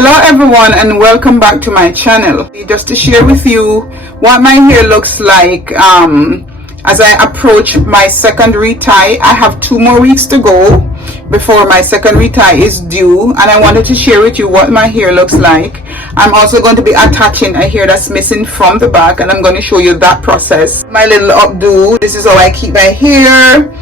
Hello everyone and welcome back to my channel. Just to share with you what my hair looks like as I approach my second retie. I have 2 more weeks to go before my second retie is due, and I wanted to share with you what my hair looks like. I'm also going to be attaching a hair that's missing from the back, and I'm going to show you that process. My little updo, this is how I keep my hair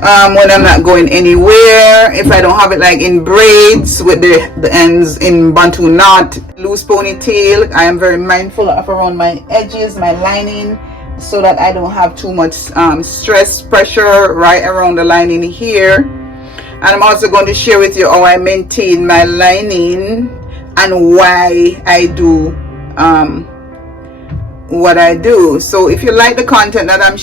when I'm not going anywhere. If I don't have it like in braids with the ends in bantu knot, loose ponytail, I am very mindful of around my edges, my lining, so that I don't have too much stress, pressure right around the lining here. And I'm also going to share with you how I maintain my lining and why I do what I do. So if you like the content that I'm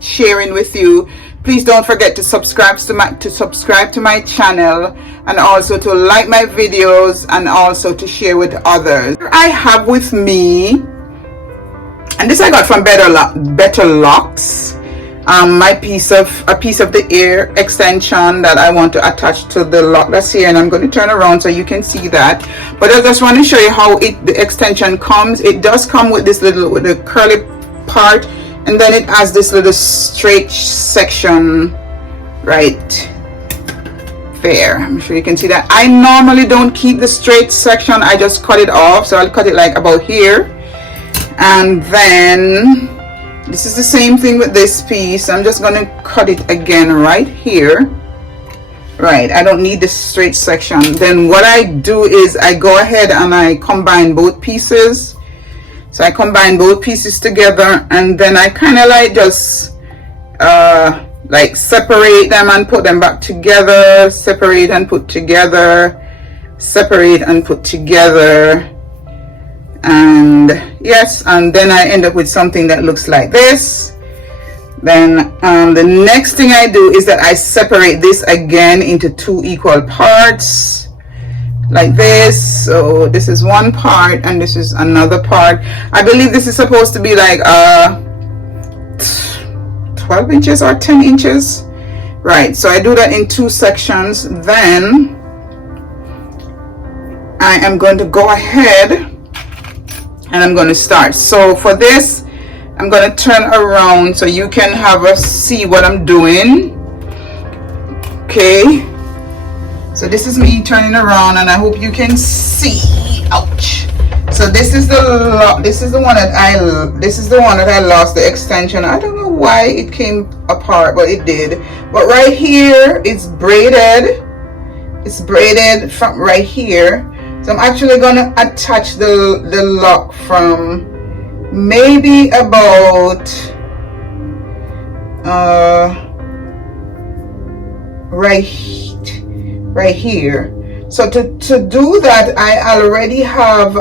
sharing with you, please don't forget to subscribe to my channel, and also to like my videos, and also to share with others. I have with me, and this I got from Better Locs, a piece of the ear extension that I want to attach to the lock that's here, and I'm going to turn around so you can see that. But I just want to show you how the extension comes. It does come with this with the curly part, and then it has this little straight section right there. I'm sure you can see that. I normally don't keep the straight section, I just cut it off. So I'll cut it like about here, and then this is the same thing with this piece. I'm just going to cut it again right here. Right, I don't need this straight section. Then what I do is I go ahead and I combine both pieces. So I combine both pieces together, and then I kind of like just like separate them and put them back together, separate and put together, separate and put together, and yes, and then I end up with something that looks like this. Then the next thing I do is that I separate this again into 2 equal parts like this. So this is one part and this is another part. I believe this is supposed to be like 12 inches or 10 inches, right? So I do that in 2 sections. Then I am going to go ahead and I'm going to start. So for this, I'm going to turn around so you can see what I'm doing. Okay, so this is me turning around, and I hope you can see. Ouch. So this is the one that I lost the extension. I don't know why it came apart, but it did. But right here it's braided. It's braided from right here. So I'm actually gonna attach the lock from maybe about right here. So to do that, I already have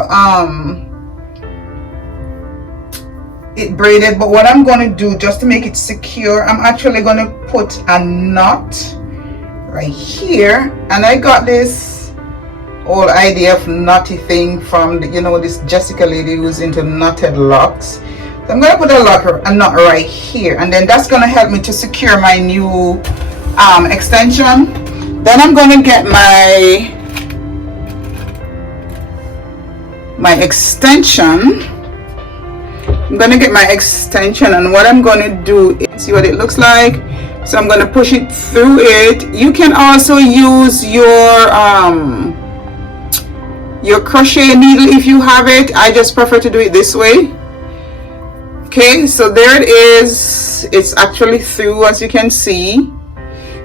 it braided, but what I'm going to do, just to make it secure, I'm actually going to put a knot right here. And I got this whole idea of knotty thing from this Jessica lady who's into knotted locks. So I'm going to put a knot right here, and then that's going to help me to secure my new extension. Then I'm going to get my extension. I'm going to get my extension, and what I'm going to do is see what it looks like. So I'm going to push it through it. You can also use your crochet needle if you have it. I just prefer to do it this way. Okay, so there it is. It's actually through, as you can see.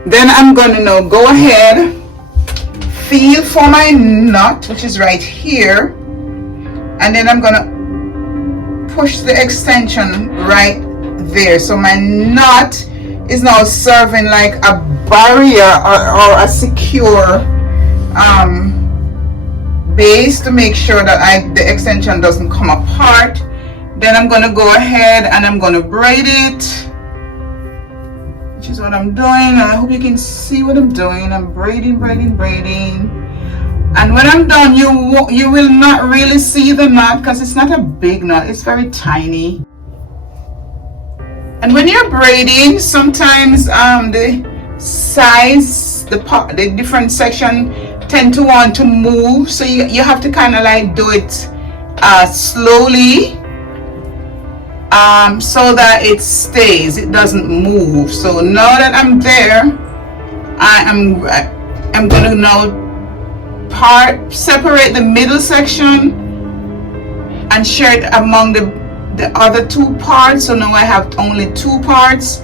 Then I'm going to now go ahead, feel for my knot, which is right here, and then I'm going to push the extension right there. So my knot is now serving like a barrier or a secure base to make sure that the extension doesn't come apart. Then I'm going to go ahead and I'm going to braid it, which is what I'm doing. I hope you can see what I'm doing. I'm braiding. And when I'm done, you will not really see the knot because it's not a big knot. It's very tiny. And when you're braiding, sometimes the size, the different section tend to want to move, so you have to kind of like do it slowly, so that it stays, it doesn't move. So now that I'm there, I'm going to now separate the middle section and share it among the other two parts. So now I have only two parts,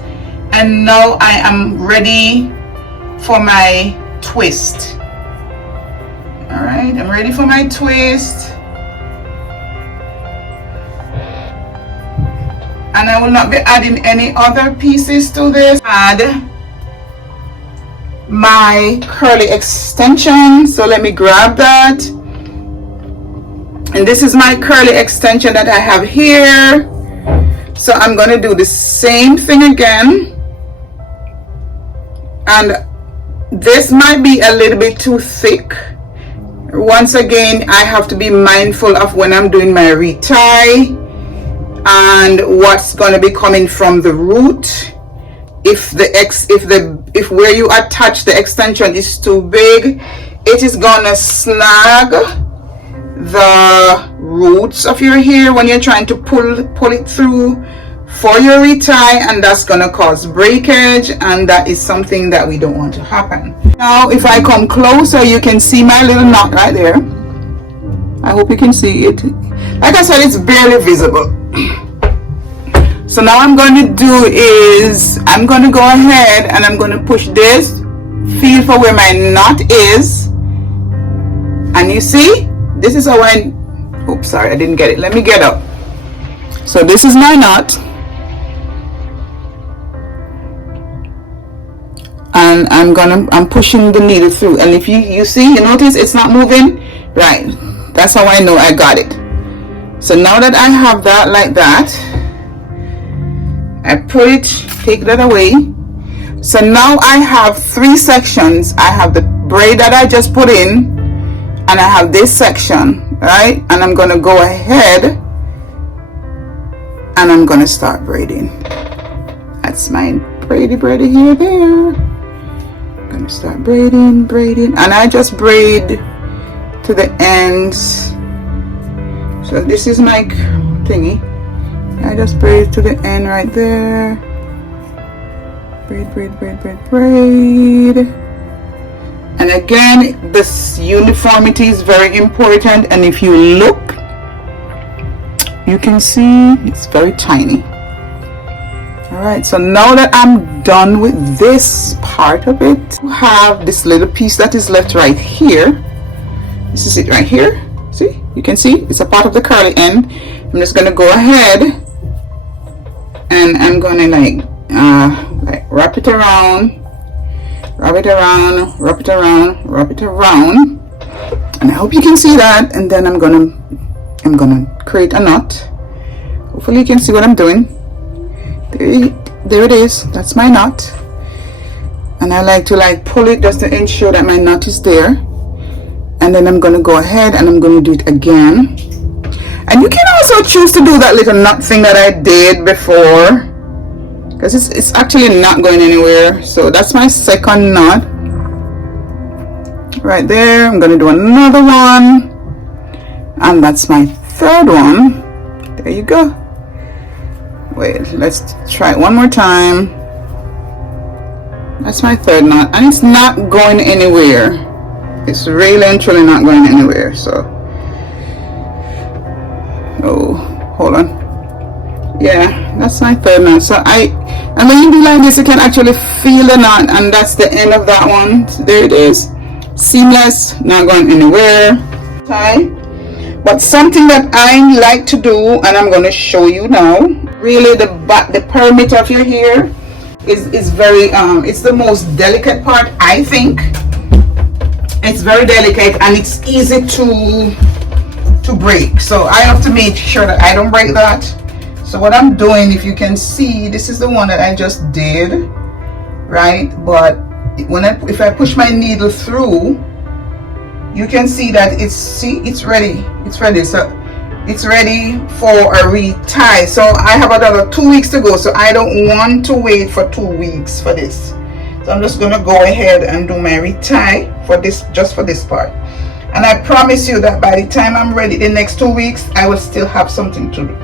and now I am ready for my twist. All right, I'm ready for my twist, and I will not be adding any other pieces to this. Add my curly extension, so let me grab that. And this is my curly extension that I have here. So I'm going to do the same thing again, and this might be a little bit too thick. Once again, I have to be mindful of when I'm doing my retie and what's going to be coming from the root. If where you attach the extension is too big, it is gonna snag the roots of your hair when you're trying to pull it through for your retie, and that's gonna cause breakage, and that is something that we don't want to happen. Now if I come closer, you can see my little knot right there. I hope you can see it. Like I said, it's barely visible. So now I'm going to do is I'm going to go ahead and I'm going to push this, feel for where my knot is, and you see, this is how oops, sorry, I didn't get it. Let me get up. So this is my knot, and I'm pushing the needle through, and if you see, you notice it's not moving, right? That's how I know I got it. So now that I have that like that, I put it, take that away. So now I have three sections. I have the braid that I just put in, and I have this section, right? And I'm going to go ahead and I'm going to start braiding. That's my braided hair there. I'm going to start braiding, and I just braid to the ends. So this is my thingy. I just braid to the end right there. Braid. And again, this uniformity is very important, and if you look, you can see it's very tiny. Alright, so now that I'm done with this part of it, I have this little piece that is left right here. This is it right here. See, you can see it's a part of the curly end. I'm just going to go ahead and I'm going to like wrap it around, and I hope you can see that. And then I'm gonna create a knot. Hopefully you can see what I'm doing. There it is. That's my knot, and I like to pull it just to ensure that my knot is there. And then I'm gonna go ahead and I'm gonna do it again. And you can also choose to do that little knot thing that I did before, because it's actually not going anywhere. So that's my second knot right there. I'm gonna do another one, and that's my third one. There you go. Wait, let's try it one more time. That's my third knot, and it's not going anywhere. It's really and truly not going anywhere. So, oh, hold on. Yeah, that's my third knot. So and when you do like this, you can actually feel the knot, and that's the end of that one. So there it is, seamless, not going anywhere. Tie. But something that I like to do, and I'm going to show you now. Really, the perimeter of your hair is very it's the most delicate part, I think. It's very delicate and it's easy to break, so I have to make sure that I don't break that. So what I'm doing, if you can see, this is the one that I just did, right? But if I push my needle through, you can see that it's ready. So it's ready for a retie. So I have another 2 weeks to go, so I don't want to wait for 2 weeks for this. So I'm just gonna go ahead and do my retie for this, just for this part. And I promise you that by the time I'm ready the next 2 weeks, I will still have something to do,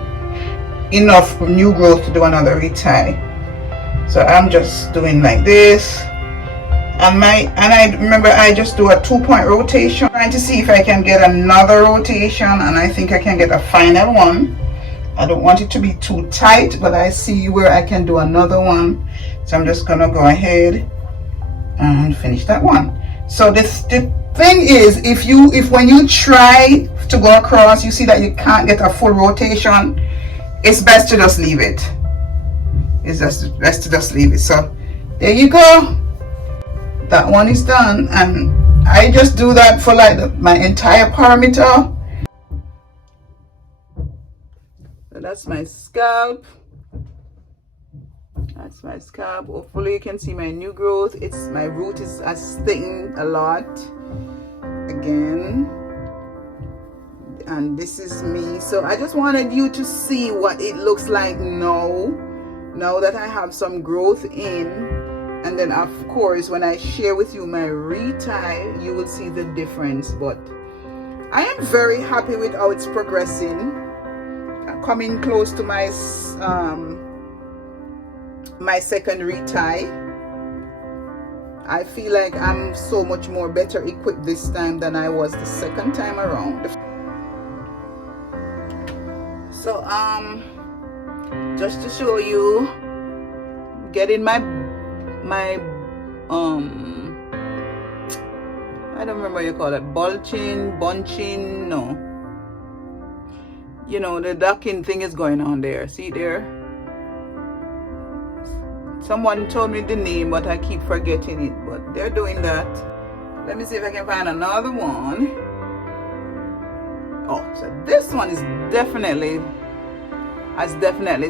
enough new growth to do another retie. So I'm just doing like this. And I remember I just do a 2-point rotation, trying to see if I can get another rotation, and I think I can get a final one. I don't want it to be too tight, but I see where I can do another one. So I'm just gonna go ahead and finish that one. So the thing is, if when you try to go across, you see that you can't get a full rotation, it's best to just leave it. It's just best to just leave it. So there you go. That one is done, and I just do that for like my entire perimeter. So that's my scalp. That's my scalp. Hopefully you can see my new growth. My root is sticking a lot again, and this is me. So I just wanted you to see what it looks like now that I have some growth in. And then of course when I share with you my retie, you will see the difference. But I am very happy with how it's progressing. Coming close to my my second retie. I feel like I'm so much more better equipped this time than I was the second time around. So just to show you, getting my I don't remember what you call it, bunching, no, you know, the ducking thing is going on there. See there, someone told me the name but I keep forgetting it, but they're doing that. Let me see if I can find another one. Oh, so this one has definitely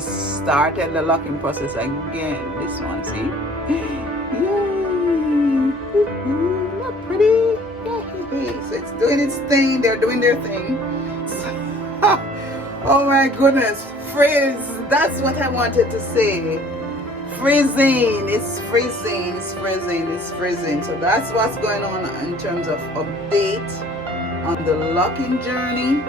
started the locking process again. This one, see? Yay! Not pretty. Yay! So it's doing its thing. They're doing their thing. Oh my goodness, frizz. That's what I wanted to say. Freezing. It's freezing. It's freezing. It's freezing. So that's what's going on in terms of update on the locking journey.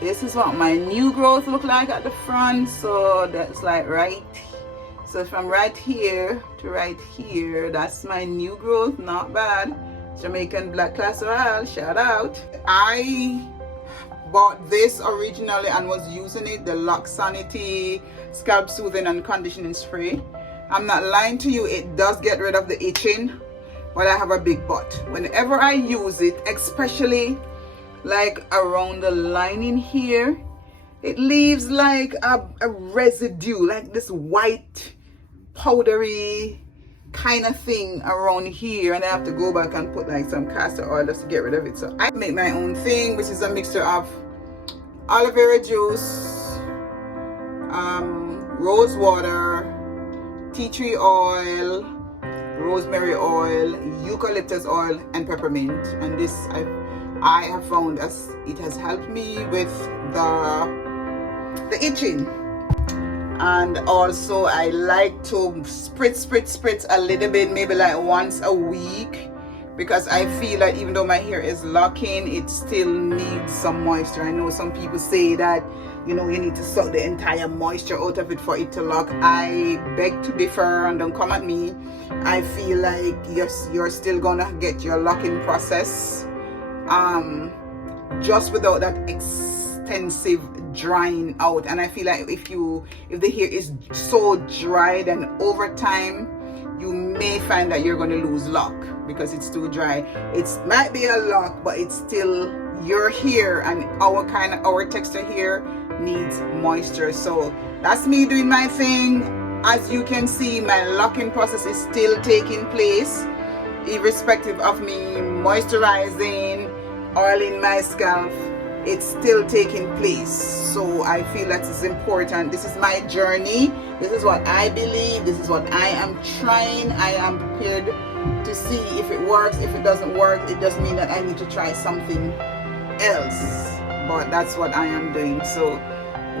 This is what my new growth look like at the front. So that's like so from right here to right here, that's my new growth. Not bad. Jamaican Black Castor Oil, shout out. I bought this originally and was using it, the Locs Sanity Scalp Soothing and Conditioning Spray. I'm not lying to you, it does get rid of the itching, but I have a big but. Whenever I use it, especially like around the lining here, it leaves like a residue, like this white powdery kind of thing around here, and I have to go back and put like some castor oil just to get rid of it. So I make my own thing, which is a mixture of aloe vera juice, rose water, tea tree oil, rosemary oil, eucalyptus oil, and peppermint. And this I have found it has helped me with the itching. And also I like to spritz a little bit, maybe like once a week, because I feel like even though my hair is locking, it still needs some moisture. I know some people say that, you know, you need to suck the entire moisture out of it for it to lock. I beg to differ, and don't come at me. I feel like you're still gonna get your locking process just without that extensive drying out. And I feel like if the hair is so dry, then over time you may find that you're going to lose lock because it's too dry. It might be a lock, but it's still your hair, and our texture here needs moisture. So that's me doing my thing. As you can see, my locking process is still taking place, irrespective of me moisturizing, oiling my scalp. It's still taking place. So I feel that it's important. This is my journey. This is what I believe. This is what I am trying. I am prepared to see if it works. If it doesn't work, it doesn't mean that I need to try something else. But that's what I am doing. So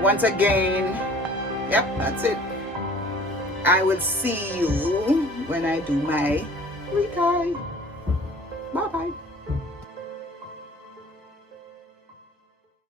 once again, Yep, that's it. I will see you when I do my retie.